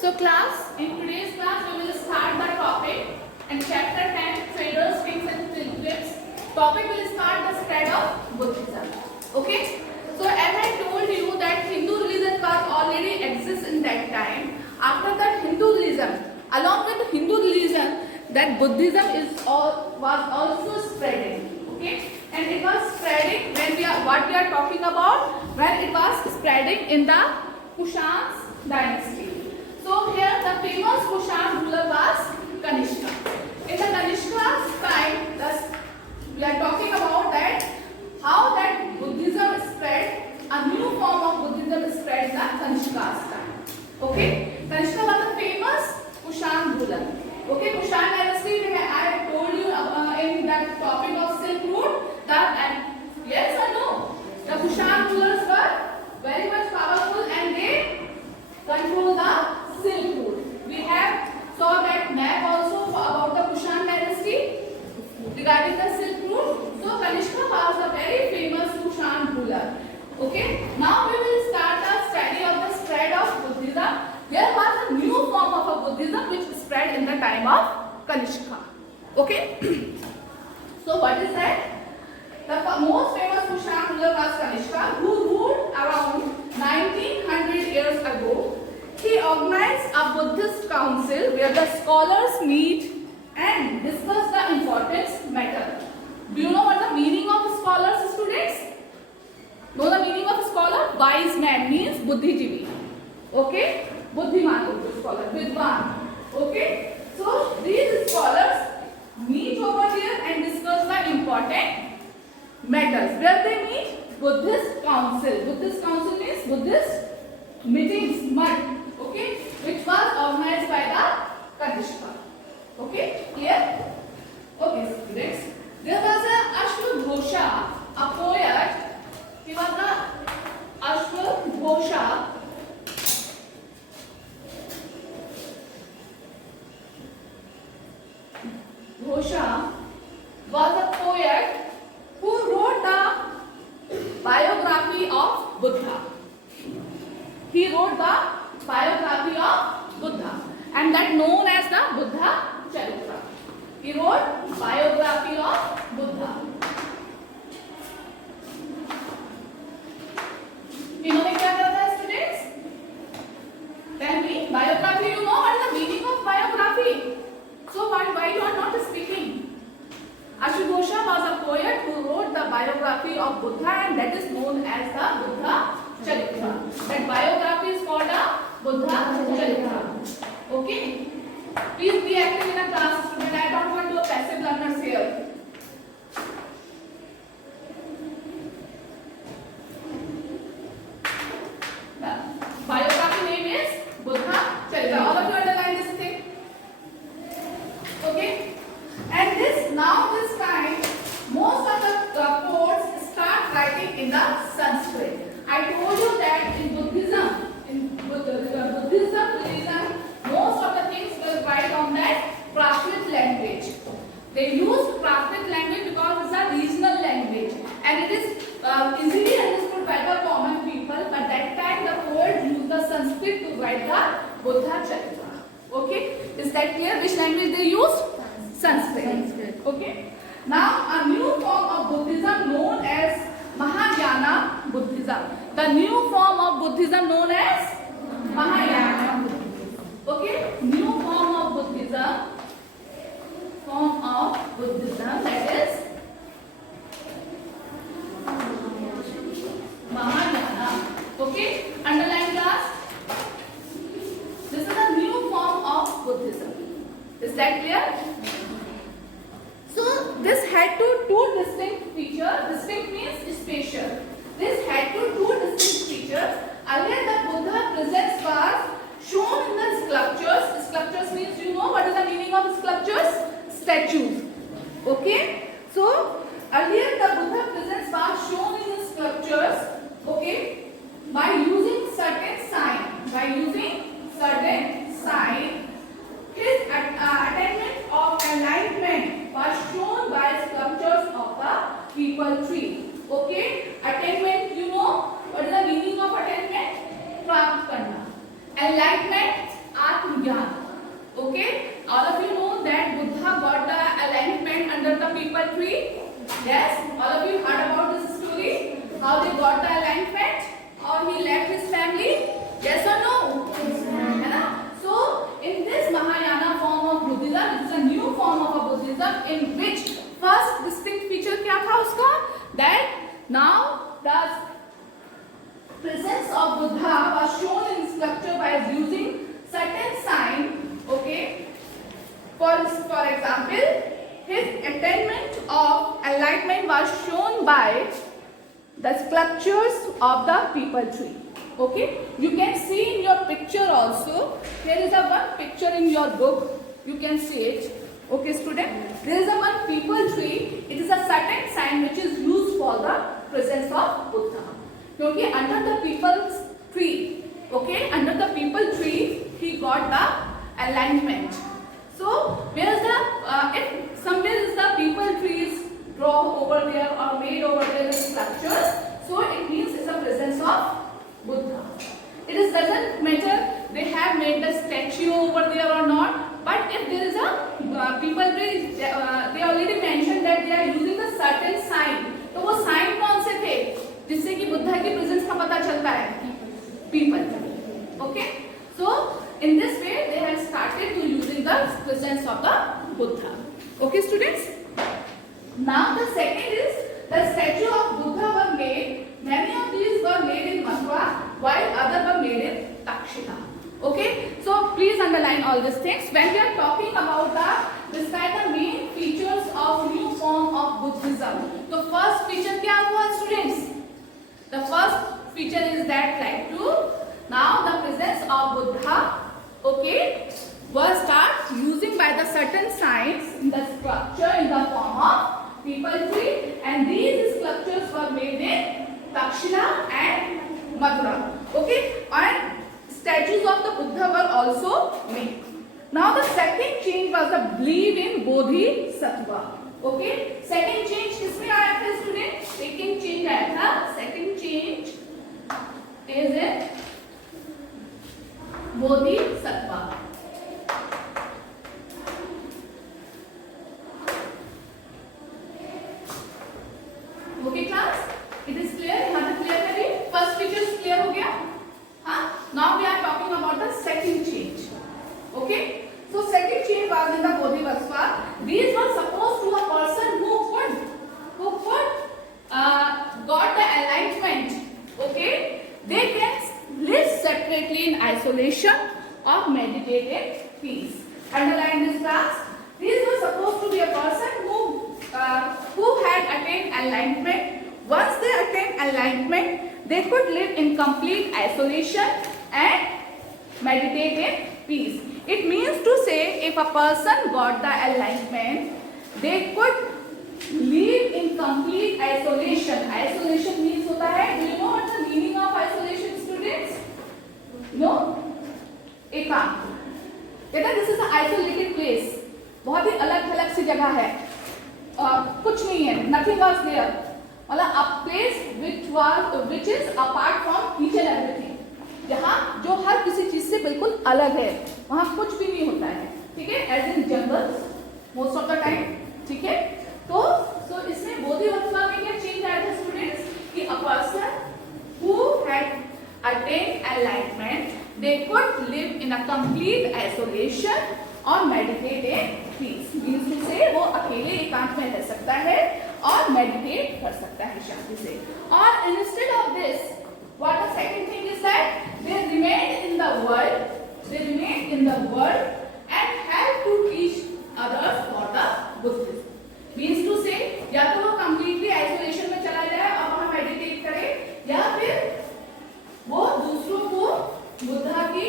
So class, in today's class we will start the topic and chapter 10 traders, kings and pilgrims. Topic will start the spread of Buddhism. Okay. So as I told you that Hindu religion was already exists in that time. After that Hindu religion, along with Hindu religion, that Buddhism was also spreading. Okay. And it was spreading when what we are talking about, when it was spreading in the Kushan dynasty. So here the famous Kushan ruler was Kanishka. In the Kanishka's time, we are talking about that how that Buddhism spread, a new form of Buddhism spread in the Kanishka's time. Okay, Kanishka was the famous Kushan ruler. Okay, Kushan dynasty, I have told you in that topic of Silk Road that yes or no, the Kushan rulers were very much powerful and they control the Silk Road. We have saw that map also about the Kushan dynasty regarding the Silk Road. So Kanishka was a very famous Kushan ruler. Okay. Now we will start the study of the spread of Buddhism. There was a new form of a Buddhism which spread in the time of Kanishka. Okay. So what is that? The most famous Kushan ruler was Kanishka, who ruled around 1900 years ago. He organized a Buddhist council where the scholars meet and discuss the important matter. Do you know what the meaning of scholars, students? Know the meaning of scholar? Wise man means Buddhijivi. Okay? Buddhiman, scholar, Vidwan. Okay? So these scholars meet over here and discuss the important matters. Where they meet? Buddhist council. Buddhist council means Buddhist meetings, mud. Okay, which was organized by the Kanishka. Okay, clear? Okay, students. There was a Ashwagosha, a poet. He was the Ashwagosha. Ghosha was a poet who wrote the biography of Buddha. He wrote the biography of Buddha and that known as the Buddha Charitra. He wrote biography of Buddha. इन्होंने क्या करा था students? Tell me, biography. You know what is the meaning of biography? So why you are not speaking? Ashwagosha was a poet who wrote the biography of Buddha and that is known as the Buddha Charitra. That biography is called a Buddha Charitra. Okay? Please be active in a class, student. I don't want to passive learners here. The biography name is Buddha Charitra. All of you underline this thing. Okay? And this time, most of the poets start writing in the Sanskrit. I told you that in Buddhism religion, most of the things will write on that Prakrit language. They use Prakrit language because it's a regional language and it is easily understood by the common people. But that time the poets used the Sanskrit to write the Buddha Charitra. Okay, is that clear? Which language they used? Sanskrit. Okay. Now a new form of Buddhism known as Mahayana Buddhism. The new form of Buddhism known as Mahayana Buddhism. Okay, new form of Buddhism. That is Mahayana. Okay, underline class. This is a new form of Buddhism. Is that clear? So this had two distinct features. Distinct means spatial. This had two distinct features. Earlier the Buddha presence was shown in the sculptures. Sculptures means you know what is the meaning of sculptures? Statues. Okay. So earlier the Buddha presence was shown in the sculptures. Okay. By using certain sign. His attainment of enlightenment was shown by sculptures of the people tree. Okay, attainment, you know what is the meaning of attainment? प्राप्त करना. Enlightenment, Mahayana. Okay, all of you know that Buddha got the enlightenment under the peepal tree. Yes, all of you heard about this story, how they got the enlightenment, or he left his family. Yes or no? Yes. So in this Mahayana form of Buddhism, it's a new form of a Buddhism in which first distinct feature क्या था उसका? That now the presence of Buddha was shown in sculpture by using certain sign. Okay, for example, his attainment of enlightenment was shown by the sculptures of the peepal tree. Okay, you can see in your picture also. There is a one picture in your book. You can see it. Okay, student. There is a one peepal tree. It is a certain sign which is used for the presence of Buddha. Because under the peepal tree, okay, under the peepal tree, he got the enlightenment. So where is the if somewhere is the peepal trees draw over there or made over there in sculptures, so it means it's the presence of Buddha. It doesn't matter they have made the statue over there or not, but if there is a peepal tree, they already mentioned that they are using the certain sign. तो वो sign कौन से थे जिससे कि बुद्धा की presence का पता चलता है? Peepal tree. Okay, so in this way they have started to using the presence of the Buddha. Okay, students. Now the second is the statue of Buddha were made. Many of these were made in Mathura, while other were made in Takshila. Okay, so please underline all these things. When we are talking about describe the main features of new form of Buddhism. The first feature क्या हुआ students? The first feature is that like to now the presence of Buddha, okay, was start using by the certain signs in the sculpture in the form of peepal tree, and these sculptures were made in Takshila and Mathura. Okay, and statues of the Buddha were also made. Now the second change was the belief in Bodhisattva. Okay, second change किसमें आया था student? Second change आया था. Second change is in Bodhisattva. Okay class, it is clear? यहाँ तक clear है भी? First features clear हो गया? हाँ? Now we are talking about the second change. Okay? So second change was in the Bodhisattva. These were supposed to a person who got the enlightenment. Okay? They can live separately in isolation or meditate in peace. Underline this class. These were supposed to be a person who had attained enlightenment. Once they attained enlightenment, they could live in complete isolation and meditate in peace. It means to say if a person got the enlightenment, they could live in complete isolation. Isolation means होता है. Do you know what the meaning of isolation, students? No? एकांत. कहता this is an isolated place. बहुत ही अलग-थलग सी जगह है. कुछ नहीं है. Nothing was there. मतलब a place which is apart from each and everything. जहाँ जो हर किसी चीज से बिल्कुल अलग है, वहाँ कुछ भी नहीं होता है. ठीक है? As in jungles, most of the time. ठीक है? तो इसमें बोधिसत्व में क्या चेंज आया था स्टूडेंट्स कि a person who had attained enlightenment, they could live in a complete isolation or meditate in peace. Means to say वो अकेले एकांत में रह सकता है और meditate कर सकता है शांति से. और instead of this, what the second thing is that they remained in the world and helped to teach others for the Buddhism. Means to say या तो वो completely isolation में चला जाए और वहाँ meditate करे, या फिर वो दूसरों को बुद्धा की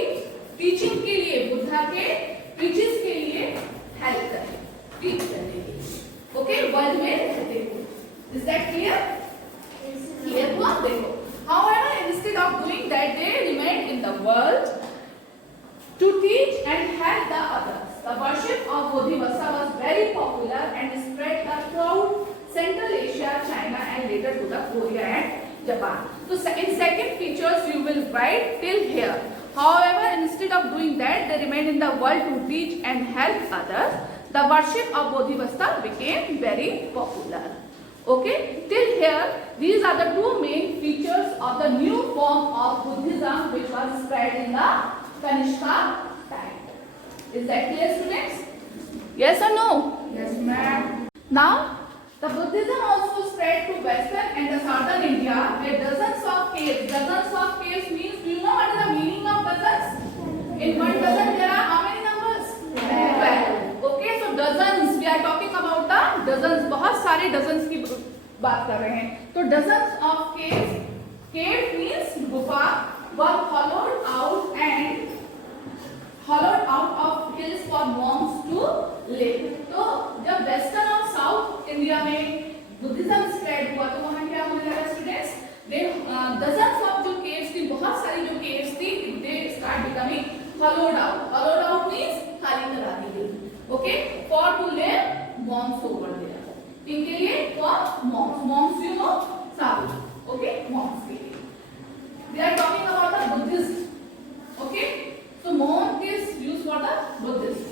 teaching के लिए, बुद्धा के preaches के लिए help करे, teach करने के लिए. Okay, world में रहते हुए. Is that clear? Clear हुआ? देखो. However, instead of doing that, they remained in the world to teach and help the others. The worship of Bodhisattva was very popular and spread throughout Central Asia, China, and later to the Korea and Japan. So, in second features, you will write till here. However, instead of doing that, they they remained in the world to teach and help others, the worship of Bodhisattva became very popular. Okay, till here, these are the two main features of the new form of Buddhism which was spread in the Kanishka time. Is that clear, students? Yes or no? Yes, ma'am. Now, the Buddhism also spread to western and the southern India where dozens of caves. Dozens of caves means, do you know what is the meaning of dozens? In one dozen there are how many numbers? 12. Okay, so dozens. We are talking about the dozens. बहुत सारे dozens की बात कर रहे हैं. तो dozens of caves. Cave means गुफा were hollowed out of hills for monks to live. तो जब वेस्टर्न और साउथ इंडिया में बुद्धिज्म स्प्रेड हुआ तो वहाँ क्या होने लगा स्टूडेंट्स? dozens of जो caves थी, बहुत सारी जो caves थी, they start becoming hollowed out. Hollowed out means खाली करा दी गई. Okay, for to live monks over there. इनके लिए for monks. Monks you know Sadhu. Okay, monks के लिए. We are talking about the Buddhist. Okay, so monk is used for the Buddhist.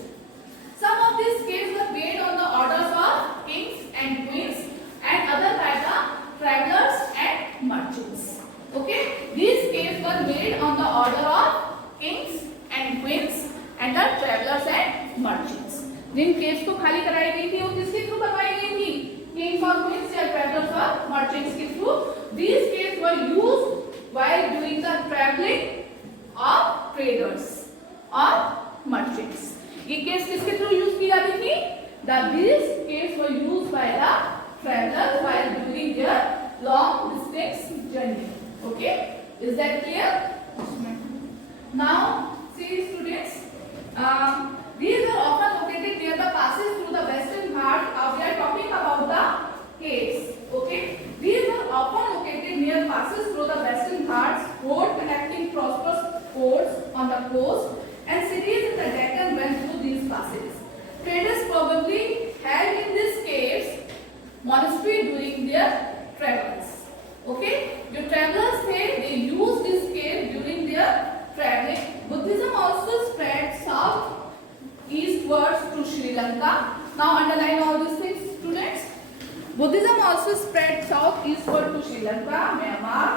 Some of these caves were made on the orders of kings and queens and other by the travelers and merchants. Okay, these caves were made on the order of kings and queens and the travelers and merchants. Jin caves को खाली कराई गई थी वो किसके through करवाई गई थी? Kings or queens या travelers और merchants के through. These caves were used while doing the traveling of traders or merchants. ये caves किसके थ्रू यूज की जाती थी? These caves were used by the travelers while doing their long distance journey. Okay, is that clear? Now, see students, these are often located near the passes through the western Ghats. We are talking about the caves. Okay, these are often located near passes through the western Ghats, road connecting prosperous ports on the coast, and cities in the Deccan went through these passes. Traders probably held in these caves monastery during their travels. Okay, the travelers say they used this cave during their traveling. Buddhism also spread south eastwards to Sri Lanka. Now underline all these things, students. Buddhism also spread south eastward to Sri Lanka, Myanmar,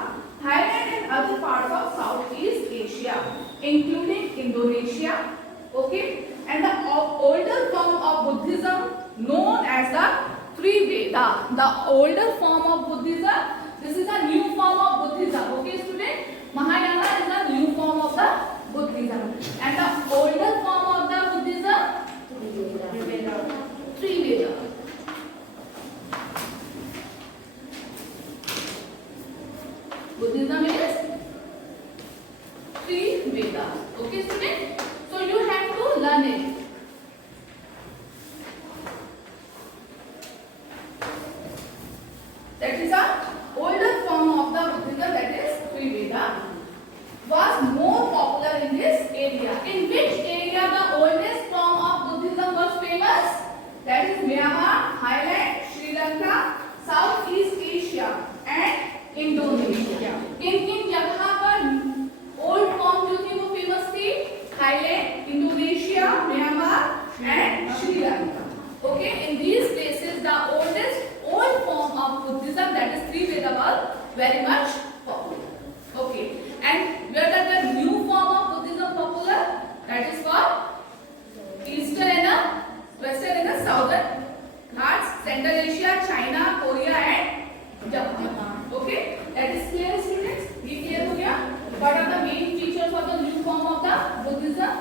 Thailand and other parts of Southeast Asia, including Indonesia. Okay, and the older form of Buddhism known as the Triveda. The older form of Buddhism, this is a new form of Buddhism. Okay, student, Mahayana is the new form of the Buddhism, and the older form of the Buddhism, Triveda. Buddhism is Triveda. Okay, student. So you have to learn it. That is a older form of the Buddhism, that is Triveda, was more popular in this area. In which area the oldest form of Buddhism was famous? That is Myanmar, Thailand, Sri Lanka, Southeast Asia and Indonesia. किन जगह पर old form जो थी वो famous थी? Thailand, Indonesia, Myanmar and Sri Lanka. Okay, in these places the old form of Buddhism, that is Triveda, was very much popular. Okay, and where is the new form of Buddhism popular? That is for Eastern and Western and Southern Ghats, Central Asia, China, Korea and Japan. Okay, that is clear, students? Be clear हो गया? What are the main features of the new form of the Buddhism?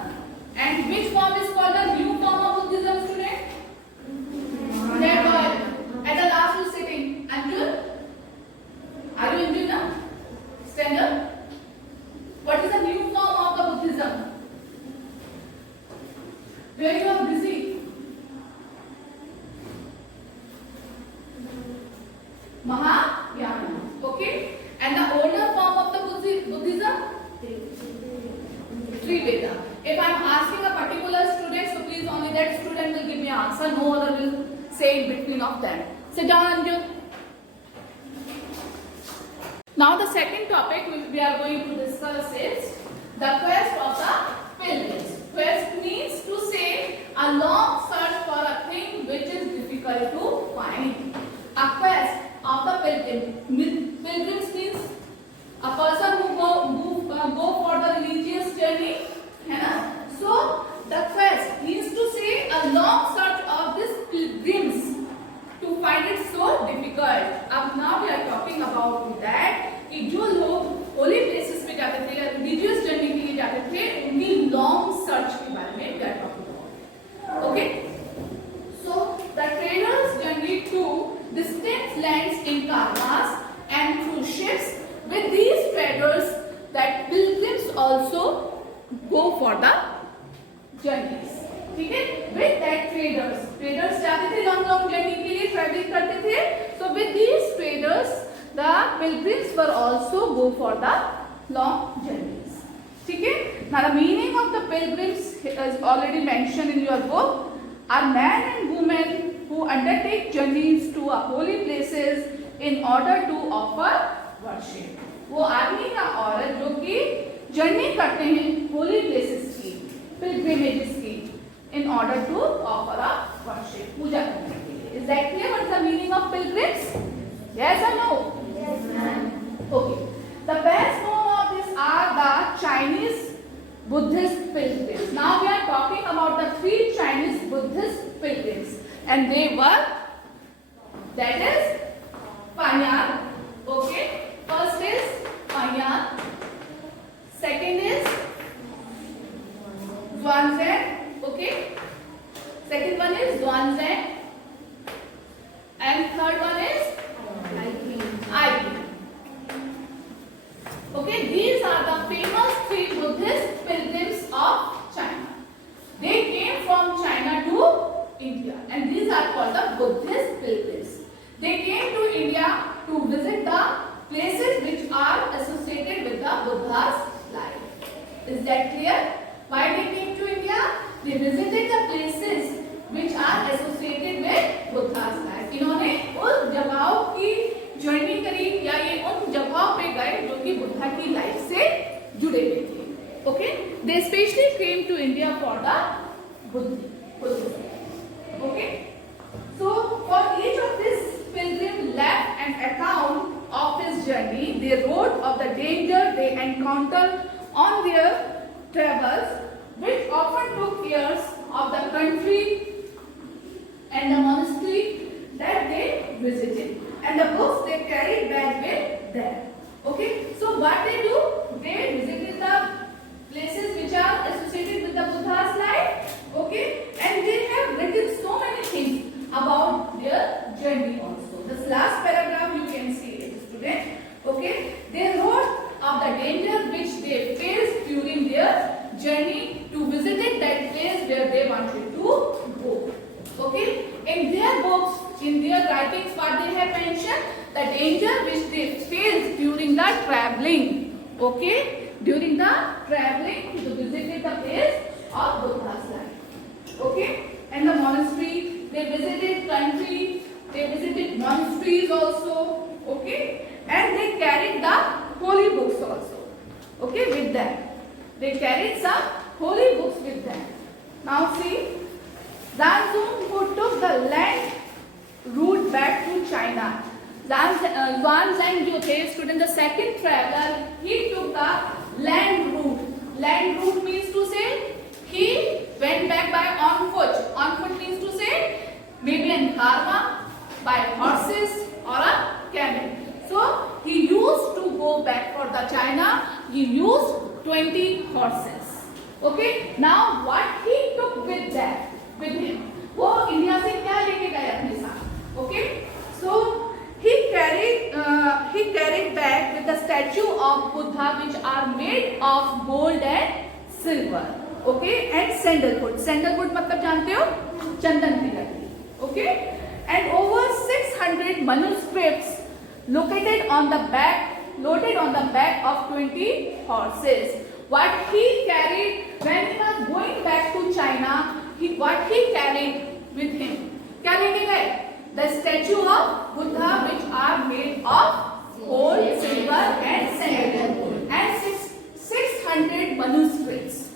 And which form is called the new form of Buddhism, student? Never. At the last who's sitting? Anjul? Are you Anjul now? Stand up. What is the new form of the Buddhism? Where you are busy? Mahayana. Okay, and the older form of the Buddhism, Triveda. If I am asking a particular student, so please only that student will give me answer. No other will say in between of them. Sit down, Anju. Now the second topic we are going to discuss is the quest of the pilgrims. Quest the journeys. ठीक है, with that traders जाते थे long journey के लिए, travelling करते थे. So with these traders the pilgrims were also go for the long journeys. ठीक है. Now the meaning of the pilgrims is already mentioned in your book. Are men and women who undertake journeys to a holy places in order to offer worship. वो आदमी या औरत जो कि journey करते हैं होली प्लेसेस की, पिलग्रिमेजेस की, in order to offer a worship, पूजा करने के लिए. Is that clear? What is the meaning of pilgrims? Yes or no? Yes, ma'am. Okay. The best known of this are the Chinese Buddhist pilgrims. Now we are talking about the 3 Chinese Buddhist pilgrims, and they were, that is Panyan. Okay. First is Panyan. Second is Xuanzang. Okay. Second one is Xuanzang, and third one is Ai. Okay, these are the famous 3 Buddhist pilgrims of China. They came from China to India, and these are called the Buddhist pilgrims. They came to India to visit the places which are associated with the Buddha's life. Is that clear? Why they came to India? They visited the places which are associated with Buddha's life. इन्होंने उस जगहों की journey करी, या ये उन जगहों पे गए जो कि बुद्धा की लाइफ से जुड़े हुए थे. Okay? They especially came to India for the Buddhism. Okay? So for each of this pilgrim left an account of his journey. They wrote of the danger they encountered on their travels, which often took years, of the country and the monastery that they visited, and the books they carried back with them. Okay, so what they do? They visited the places which are associated with the Buddha's life. Okay, and they have written so many things about their journey also. This last paragraph you can see it, student. Okay, they wrote of the danger which they faced during their journey to visit that place where they wanted to go. Okay, in their books, in their writings, what they have mentioned, the danger which they faced during the traveling. Okay, during the traveling to visit the place of Buddha's life. Okay, and the monastery, they visited country, they visited monasteries also. Okay, and they carried the holy books also. Okay, with them. They carried some holy books with them. Now see, Xuanzang, who took the land route back to China. Xuanzang जो थे student, the second traveler, he took the land route. Land route means to say he went back by on foot. On foot means to say maybe in caravan, by horses or a camel. So he used to go back for the China. He used 20 horses. Okay. Now what he took with him? वो India से क्या लेके गए अपने साथ? Okay. So he carried back with the statue of Buddha, which are made of gold and silver. Okay. And sandalwood. Sandalwood मतलब जानते हो? चंदन की लकड़ी. Okay. And over 600 manuscripts located on the back, loaded on the back of 20 horses. What he carried when he was going back to China, what he carried with him? क्या लेके गए? The statue of Buddha, which are made of gold, silver, and sandalwood, and 600 manuscripts.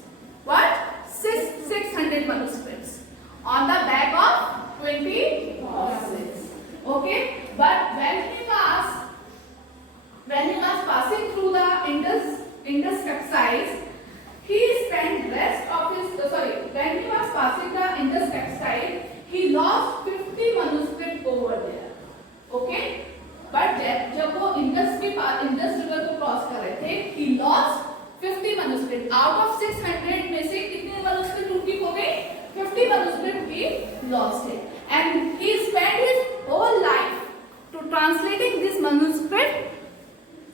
What? 600 manuscripts on the back of 20 horses. Okay, but when he was passing through the Indus capsize, he spent rest of his when he was passing the Indus capsize, he lost 50 manuscripts over there. Okay, but जब वो Indus river को cross कर रहे थे, he lost 50 manuscripts. Out of 600 में से कितने manuscripts उनकी हो गई? 50 manuscripts he lost it, and he spent his whole life to translating this manuscript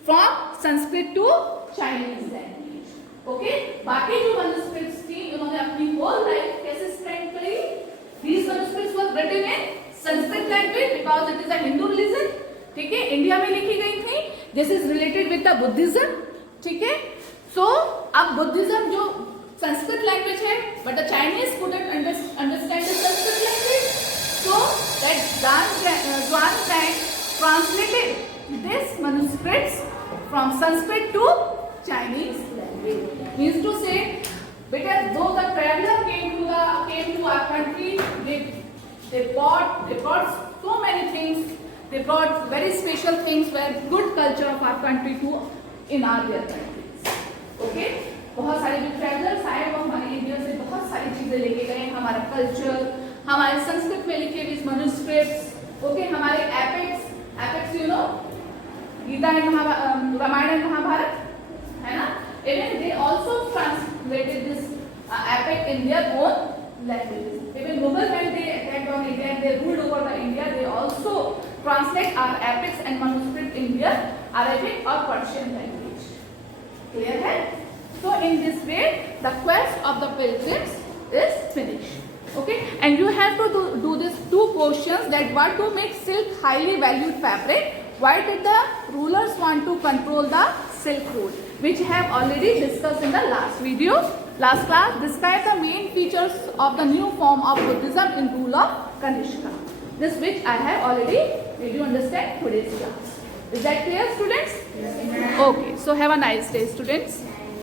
from Sanskrit to Chinese language. Okay, बाकी जो manuscripts this is related with the Buddhism, ठीक है. सो अब बुद्धिज्म जो संस्कृत लैंग्वेज है, but the Chinese couldn't understand the Sanskrit language, so that Zhuang translated this manuscripts from Sanskrit to Chinese language. Means to say, because though the traveler came to our country, they brought so many things. They brought very special things, very good culture of our country to in our their countries. Okay? बहुत सारे जो travellers आए वो हमारे India से बहुत सारी चीजें लेके गए, हमारा कल्चर, हमारे संस्कृत में लिखे हुए मैन्युस्क्रिप्ट्स, ओके, हमारे epics you know, Gita and Ramayana and Mahabharata, है ना. Even they also translated this epic in their own languages. Even Mughal, when they attacked on India and they ruled over the India, they also translate our epics and manuscript in their Arabic or Persian language. Clear है? So in this way, the quest of the pilgrims is finished. Okay, and you have to do these two questions, that what to make silk highly valued fabric. Why did the rulers want to control the silk road, which I have already discussed in the last video, last class. Describe the main features of the new form of Buddhism in rule of Kanishka. This which I have already made you understand today's class. Is that clear, students? Yes. Okay, so have a nice day, students.